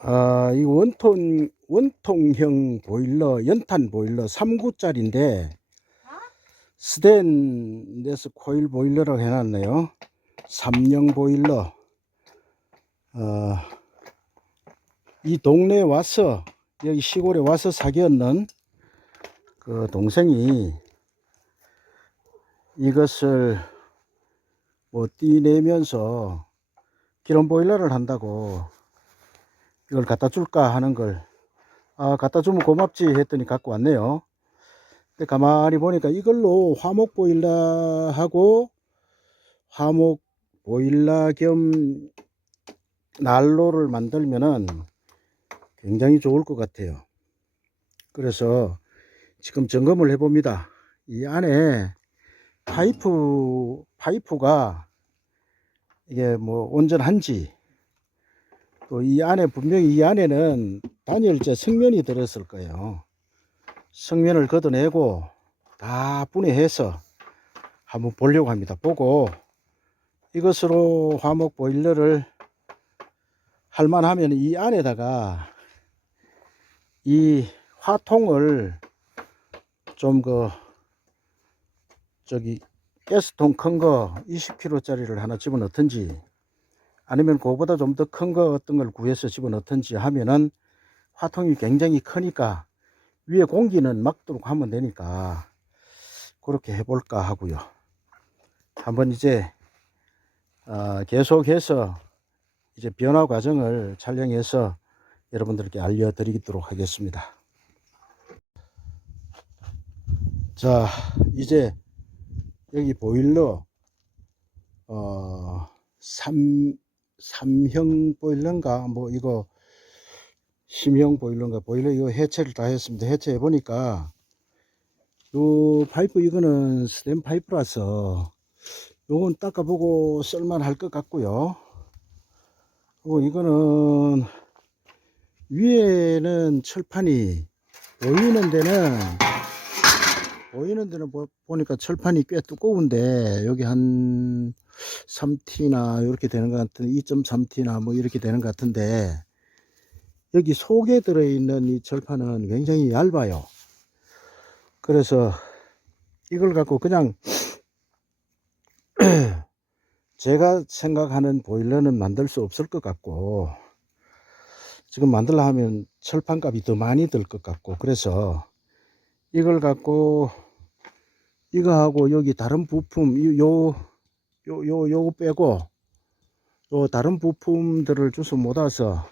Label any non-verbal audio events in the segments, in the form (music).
아, 이 원통, 원통형 보일러, 연탄 보일러 3구짜리인데, 스댄레스 코일 보일러라고 해놨네요. 삼령 보일러. 어, 이 동네에 와서, 여기 시골에 와서 사귀었는 그 동생이 이것을 뭐 띠내면서 기름 보일러를 한다고 이걸 갖다 줄까 하는 걸, 아, 갖다 주면 고맙지 했더니 갖고 왔네요. 근데 가만히 보니까 이걸로 화목 보일러하고 화목 보일러 겸 난로를 만들면은 굉장히 좋을 것 같아요. 그래서 지금 점검을 해봅니다. 이 안에 파이프, 파이프가 이게 뭐 온전한지 또 이 안에 분명히 이 안에는 단열재 성면이 들었을 거예요. 성면을 걷어내고 다 분해해서 한번 보려고 합니다. 보고 이것으로 화목 보일러를 할만하면 이 안에다가 이 화통을 좀 그 저기 가스통 큰 거 20kg짜리를 하나 집어넣든지 아니면 그거보다 좀 더 큰 거 어떤 걸 구해서 집어넣든지 하면은 화통이 굉장히 크니까 위에 공기는 막도록 하면 되니까 그렇게 해볼까 하고요. 한번 이제 어, 계속해서 이제 변화 과정을 촬영해서 여러분들께 알려드리도록 하겠습니다. 자, 이제 여기 보일러 어, 3, 삼형 보일러인가 뭐 이거 심형 보일러인가 보일러 이거 해체를 다 했습니다. 해체해 보니까 요 파이프 이거는 스텐 파이프라서 요건 닦아보고 쓸만 할 것 같고요. 그리고 이거는 위에는 철판이 보이는 데는 보이는 데는 보- 보니까 철판이 꽤 두꺼운데 여기 한 3T나 이렇게 되는 것 같은 2.3T나 뭐 이렇게 되는 것 같은데 여기 속에 들어있는 이 철판은 굉장히 얇아요. 그래서 이걸 갖고 그냥 (clears throat) 제가 생각하는 보일러는 만들 수 없을 것 같고 지금 만들려 하면 철판 값이 더 많이 들 것 같고 그래서 이걸 갖고 이거하고 여기 다른 부품 요 요 요요 빼고 요 다른 부품들을 주워 모아서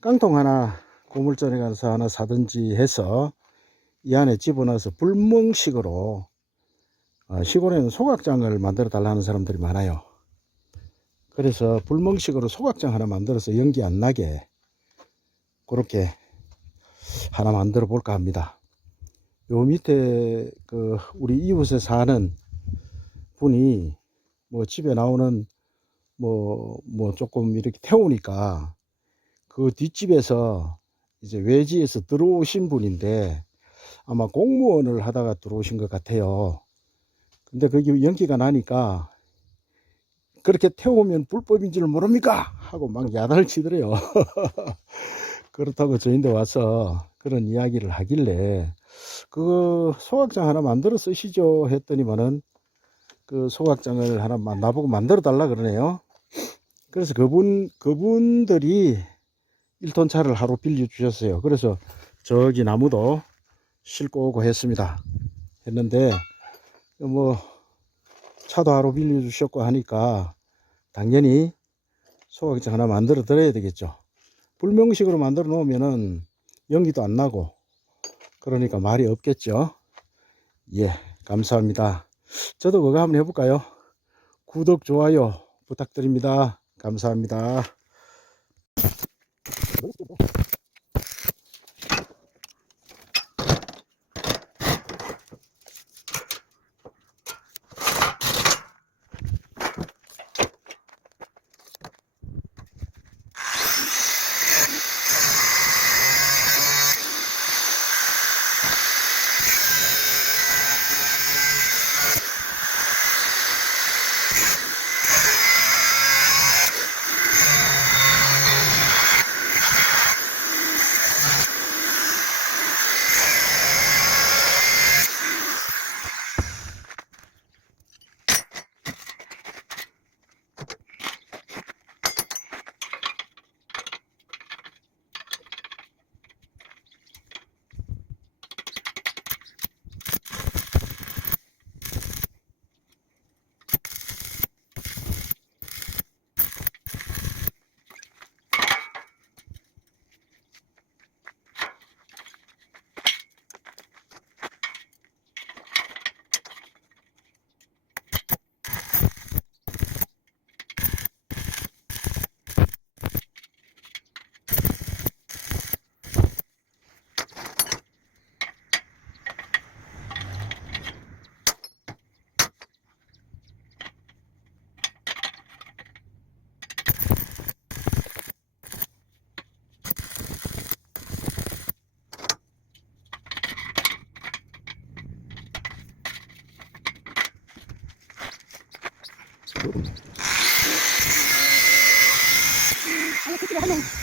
깡통 하나 고물전에 가서 하나 사든지 해서 이 안에 집어넣어서 불멍식으로 어, 시골에는 소각장을 만들어 달라는 사람들이 많아요. 그래서 불멍식으로 소각장 하나 만들어서 연기 안 나게 그렇게 하나 만들어 볼까 합니다. 요 밑에 그 우리 이웃에 사는 분이 뭐 집에 나오는 뭐, 뭐 조금 이렇게 태우니까 그 뒷집에서 이제 외지에서 들어오신 분인데 아마 공무원을 하다가 들어오신 것 같아요. 근데 그게 연기가 나니까 그렇게 태우면 불법인 줄 모릅니까? 하고 막 야단을 치더래요. (laughs) 그렇다고 저희한테 와서 그런 이야기를 하길래 그 소각장 하나 만들어 쓰시죠 했더니만은 그 소각장을 하나 마- 나보고 만들어 달라 그러네요. 그래서 그분 그분들이 1톤 차를 하루 빌려 주셨어요. 그래서 저기 나무도 싣고 오고 했습니다. 했는데 뭐 차도 하루 빌려 주셨고 하니까 당연히 소각장 하나 만들어 드려야 되겠죠. 불명식으로 만들어 놓으면은 연기도 안 나고 그러니까 말이 없겠죠. 예, 감사합니다. 저도 그거 한번 해볼까요? 구독, 좋아요 부탁드립니다. 감사합니다.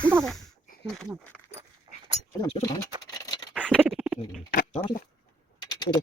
운동하고 응, 그냥 그냥 해. 응, 잘하신다. 네, 네.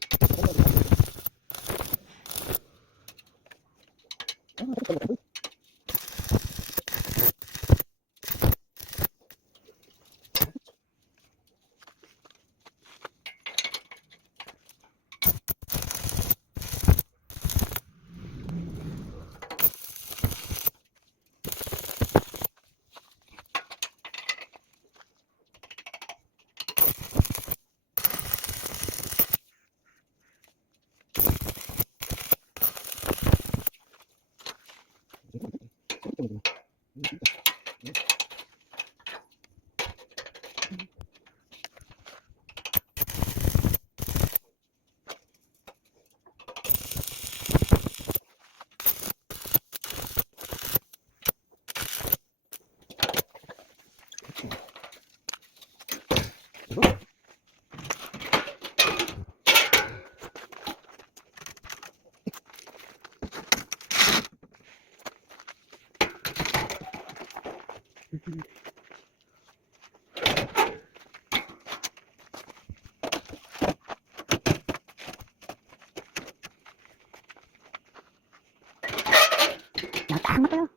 야딱 맞아요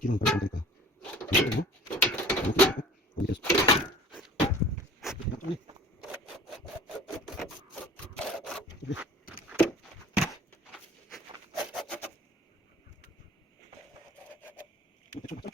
기름 발라 되니까. 이거요? 이렇게 이렇게 됐어.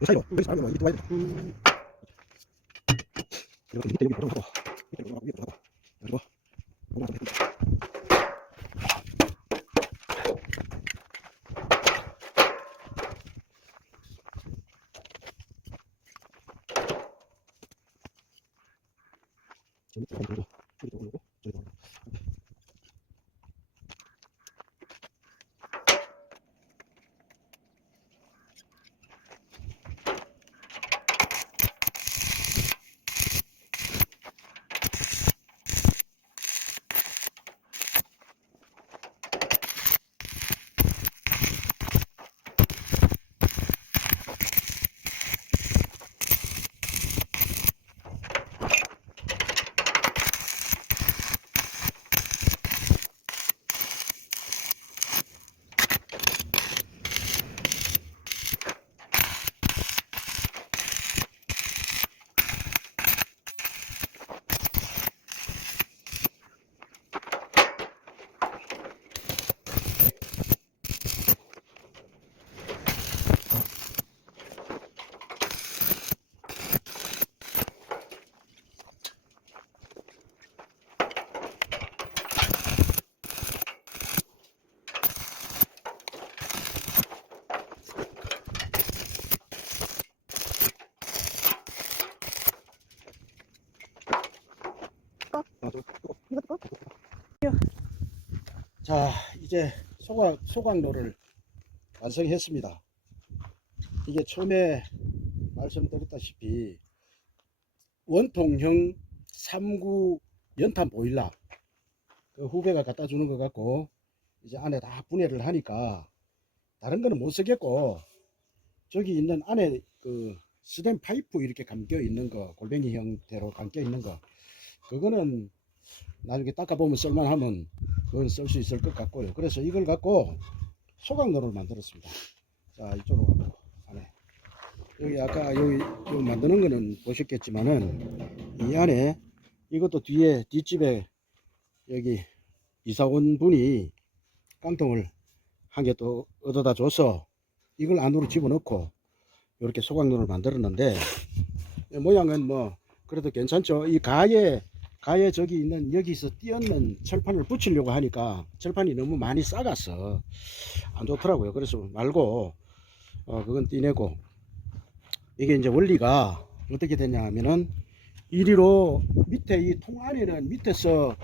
이 사이로 여기 사이로 이렇게 와야 돼. 음. 이렇게 밑에 여기 고정하고 밑에 고정하고 위에 고정하고 그리고 고정하고 됩니다. 저 밑에 고정하고 저기 고정하고 저기 고정하고 아, 저, 이것도 꼭. 자, 이제 소각, 소각로를 완성했습니다. 이게 처음에 말씀드렸다시피 원통형 3구 연탄 보일러 그 후배가 갖다 주는 것 같고 이제 안에 다 분해를 하니까 다른 거는 못 쓰겠고 저기 있는 안에 그 스텐 파이프 이렇게 감겨 있는 거 골뱅이 형태로 감겨 있는 거 그거는 나중에 닦아보면 쓸만하면 그건 쓸 수 있을 것 같고요. 그래서 이걸 갖고 소각로를 만들었습니다. 자, 이쪽으로 가고 안에 여기 아까 여기, 여기 만드는 거는 보셨겠지만은 이 안에 이것도 뒤에 뒷집에 여기 이사 온 분이 깡통을 한 개 또 얻어다 줘서 이걸 안으로 집어넣고 이렇게 소각로를 만들었는데 모양은 뭐 그래도 괜찮죠. 이 가에 가에 저기 있는 여기서 띄었는 철판을 붙이려고 하니까 철판이 너무 많이 싸갔어 안 좋더라고요. 그래서 말고 어 그건 띄내고. 이게 이제 원리가 어떻게 되냐 하면은 이리로 밑에 이 통 안에는 밑에서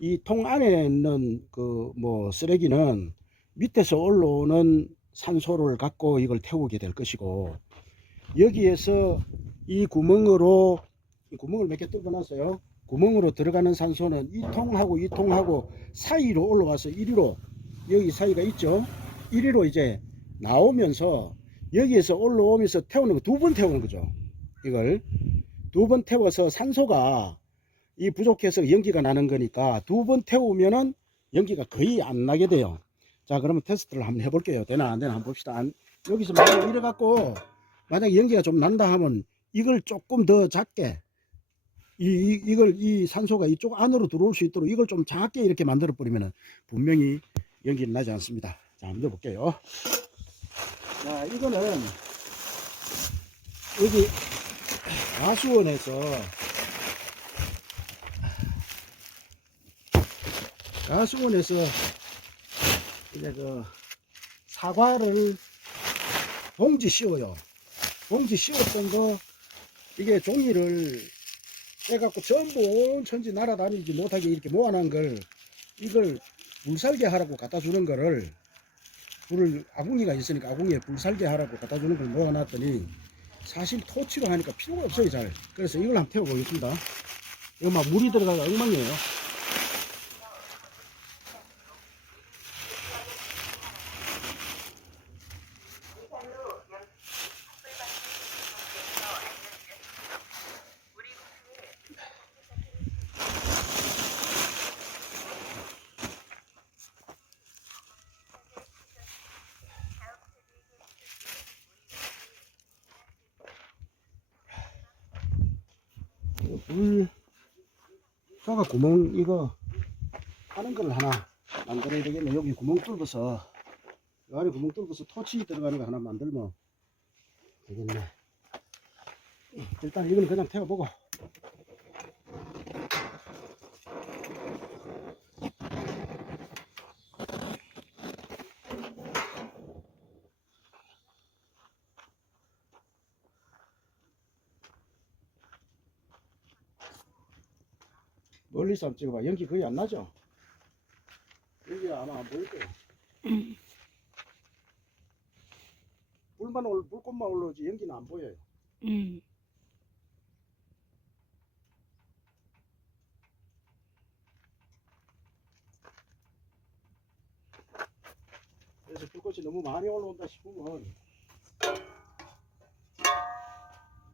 이 통 안에 있는 그 뭐 쓰레기는 밑에서 올라오는 산소를 갖고 이걸 태우게 될 것이고 여기에서 이 구멍으로 이 구멍을 몇 개 뚫어 놨어요 구멍으로 들어가는 산소는 이 통하고 이 통하고 사이로 올라와서 이리로 여기 사이가 있죠. 이리로 이제 나오면서 여기에서 올라오면서 태우는 거 두 번 태우는 거죠. 이걸 두 번 태워서 산소가 이 부족해서 연기가 나는 거니까 두 번 태우면은 연기가 거의 안 나게 돼요. 자 그러면 테스트를 한번 해볼게요. 되나 안 되나 한번 봅시다. 안- 여기서 만약 이래 갖고 만약 연기가 좀 난다 하면 이걸 조금 더 작게 이, 이, 이 걸 이 산소가 이쪽 안으로 들어올 수 있도록 이걸 좀 작게 이렇게 만들어 버리면 분명히 연기는 나지 않습니다. 자, 한번 넣어볼게요. 자, 이거는 여기 가수원에서 가수원에서 이제 그 사과를 봉지 씌워요. 봉지 씌웠던 거 이게 종이를 해갖고 전부 온 천지 날아다니지 못하게 이렇게 모아놓은 걸 이걸 불살게 하라고 갖다 주는 거를 불을 아궁이가 있으니까 아궁이에 불살게 하라고 갖다 주는 걸 모아놨더니 사실 토치로 하니까 필요가 없어요 잘. 그래서 이걸 한번 태워보겠습니다. 이거 막 물이 들어가가 엉망이에요 불 소가 구멍 이거 하는 걸 하나 만들어야 되겠네 여기 구멍 뚫어서 이 안에 구멍 뚫어서 토치 들어가는 거 하나 만들면 되겠네. 일단 이건 그냥 태워보고. 멀리서 한번 찍어봐. 연기 거의 안 나죠? 연기 아마 안 보일 거예요. (clears throat) 불만 올, 불꽃만 올라오지 연기는 안 보여요. 음. 그래서 불꽃이 너무 많이 올라온다 싶으면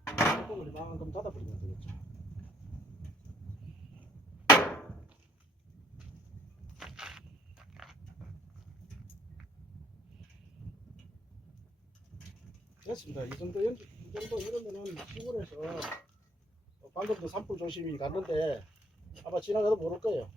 뚜껑을 이만큼 닫아버리면 되겠죠. 됐습니다. 이 정도 연기, 이 정도 이러면은 시골에서 어, 방금도 산불 조심히 갔는데 아마 지나가도 모를 거예요.